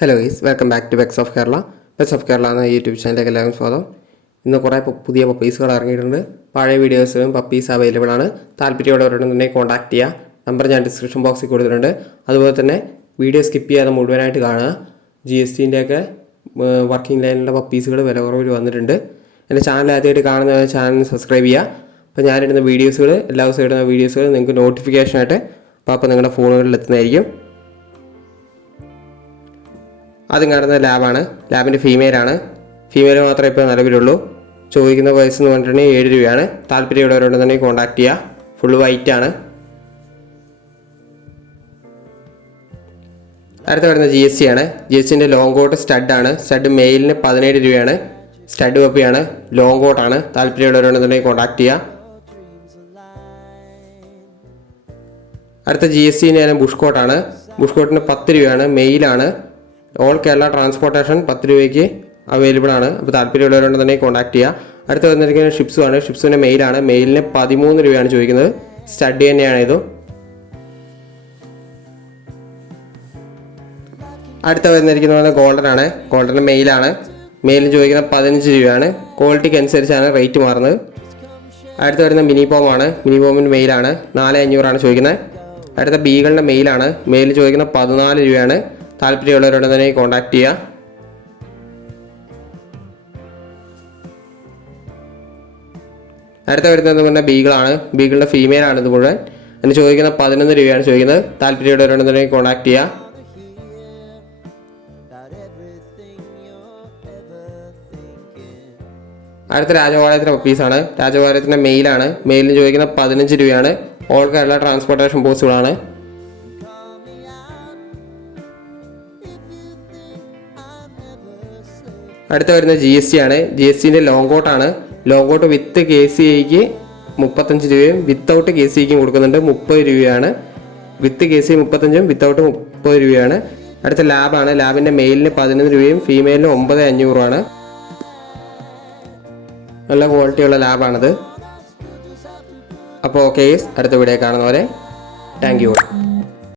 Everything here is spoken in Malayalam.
Hello guys, welcome back to pets of Kerala. Pets of Kerala എന്ന യൂട്യൂബ് ചാനലിലേക്ക് എല്ലാവരും സ്വാഗതം. ഇന്ന് കുറേ പുതിയ പപ്പീസുകൾ ഇറങ്ങിയിട്ടുണ്ട്. പഴയ വീഡിയോസും പപ്പീസ് അവൈലബിൾ ആണ്. താല്പര്യമുള്ളവരുണ്ടെന്നുണ്ടെങ്കിൽ കോൺടാക്ട് ചെയ്യുക. നമ്പർ ഞാൻ ഡിസ്ക്രിപ്ഷൻ ബോക്സിൽ കൊടുത്തിട്ടുണ്ട്. അതുപോലെ തന്നെ വീഡിയോ സ്കിപ്പ് ചെയ്യാതെ മുഴുവനായിട്ട് കാണുക. GSTൻ്റെയൊക്കെ വർക്കിംഗ് ലൈനിലുള്ള പപ്പീസുകൾ വില കുറവിൽ വന്നിട്ടുണ്ട്. എൻ്റെ ചാനൽ ആദ്യമായിട്ട് കാണുന്ന ചാനൽ സബ്സ്ക്രൈബ് ചെയ്യുക. അപ്പോൾ ഞാനിടുന്ന വീഡിയോസുകൾ, എല്ലാ ദിവസവും ഇടുന്ന വീഡിയോസുകൾ നിങ്ങൾക്ക് നോട്ടിഫിക്കേഷനായിട്ട് അപ്പോൾ നിങ്ങളുടെ ഫോണുകളിൽ എത്തുന്നതായിരിക്കും. ആദ്യം കാണുന്ന ലാബാണ്. ലാബിൻ്റെ ഫീമെയിലാണ്. ഫീമെയിൽ മാത്രമേ ഇപ്പോൾ നിലവിലുള്ളൂ. ചോദിക്കുന്ന വയസ്സ് എന്ന് പറഞ്ഞിട്ടുണ്ടെങ്കിൽ 7 രൂപയാണ്. താല്പര്യമുള്ളവരുണ്ടെന്നുണ്ടെങ്കിൽ കോൺടാക്ട് ചെയ്യുക. ഫുൾ വൈറ്റ് ആണ്. അടുത്ത വരുന്ന GST ആണ്. GSTൻ്റെ ലോങ് കോട്ട് സ്റ്റഡാണ്. സ്റ്റഡ് മെയിലിന് 17 രൂപയാണ്. സ്റ്റഡ് കപ്പിയാണ്. ലോങ് കോട്ടാണ്. താല്പര്യമുള്ളവരുണ്ടെന്നുണ്ടെങ്കിൽ കോൺടാക്ട് ചെയ്യുക. അടുത്ത GSTൻ്റെ ബുഷ് കോട്ടാണ്. ബുഷ് കോട്ടിന് 10 രൂപയാണ്. മെയിലാണ്. ഓൾ കേരള ട്രാൻസ്പോർട്ടേഷൻ 10 രൂപയ്ക്ക് അവൈലബിൾ ആണ്. അപ്പോൾ താല്പര്യമുള്ളവരുണ്ടെന്നുണ്ടെങ്കിൽ കോൺടാക്ട് ചെയ്യുക. അടുത്ത് വന്നിരിക്കുന്നത് ഷിപ്സു ആണ്. ഷിപ്സുവിൻ്റെ മെയിലാണ്. മെയിലിന് 13 രൂപയാണ് ചോദിക്കുന്നത്. സ്റ്റഡി തന്നെയാണ് ഇതും. അടുത്ത വന്നിരിക്കുന്നത് ഗോൾഡൻ ആണ്. ഗോൾഡൻ്റെ മെയിലാണ്. മെയിലിന് ചോദിക്കുന്നത് 15 രൂപയാണ്. ക്വാളിറ്റിക്ക് അനുസരിച്ചാണ് റേറ്റ് മാറുന്നത്. അടുത്ത് വരുന്ന മിനിപോമാണ്. മിനിപോമിൻ്റെ മെയിലാണ്. 4500 ചോദിക്കുന്നത്. അടുത്ത ബീഗളിൻ്റെ മെയിലാണ്. മെയിൽ ചോദിക്കുന്നത് 14 രൂപയാണ്. താല്പര്യമുള്ളവരുണ്ടെന്നുണ്ടെങ്കിൽ കോൺടാക്ട് ചെയ്യുക. അടുത്ത വരുന്നത് പിന്നെ ബീഗിളാണ്. ബീഗിളിൻ്റെ ഫീമെയിലാണ് ഇത് മുഴുവൻ. അതിന് ചോദിക്കുന്നത് 11 രൂപയാണ് ചോദിക്കുന്നത്. താല്പര്യമുള്ളവരുണ്ടെന്നുണ്ടെങ്കിൽ കോൺടാക്ട് ചെയ്യുക. അടുത്ത രാജപാളയത്തിൻ്റെ പപ്പീസാണ്. രാജപാളയത്തിൻ്റെ മെയിലാണ്. മെയിലിന് ചോദിക്കുന്നത് 15 രൂപയാണ്. ഓൾ കേരള ട്രാൻസ്പോർട്ടേഷൻ പോസിബിളാണ്. അടുത്ത വരുന്ന GST ആണ്. GSTൻ്റെ ലോങ് കോട്ടാണ്. ലോങ് കോട്ട് വിത്ത് KCIക്ക് 35 രൂപയും വിത്തൗട്ട് KCIക്കും കൊടുക്കുന്നുണ്ട്. 30 രൂപയാണ്. വിത്ത് KCI 35ഉം വിത്തൗട്ട് 30 രൂപയാണ്. അടുത്ത ലാബാണ്. ലാബിൻ്റെ മെയിലിന് 11 രൂപയും ഫീമെയിലിന് 9500 നല്ല ക്വാളിറ്റിയുള്ള ലാബാണിത്. അപ്പോൾ ഓക്കെ, അടുത്ത വീഡിയോ കാണുന്നവരെ താങ്ക് യു.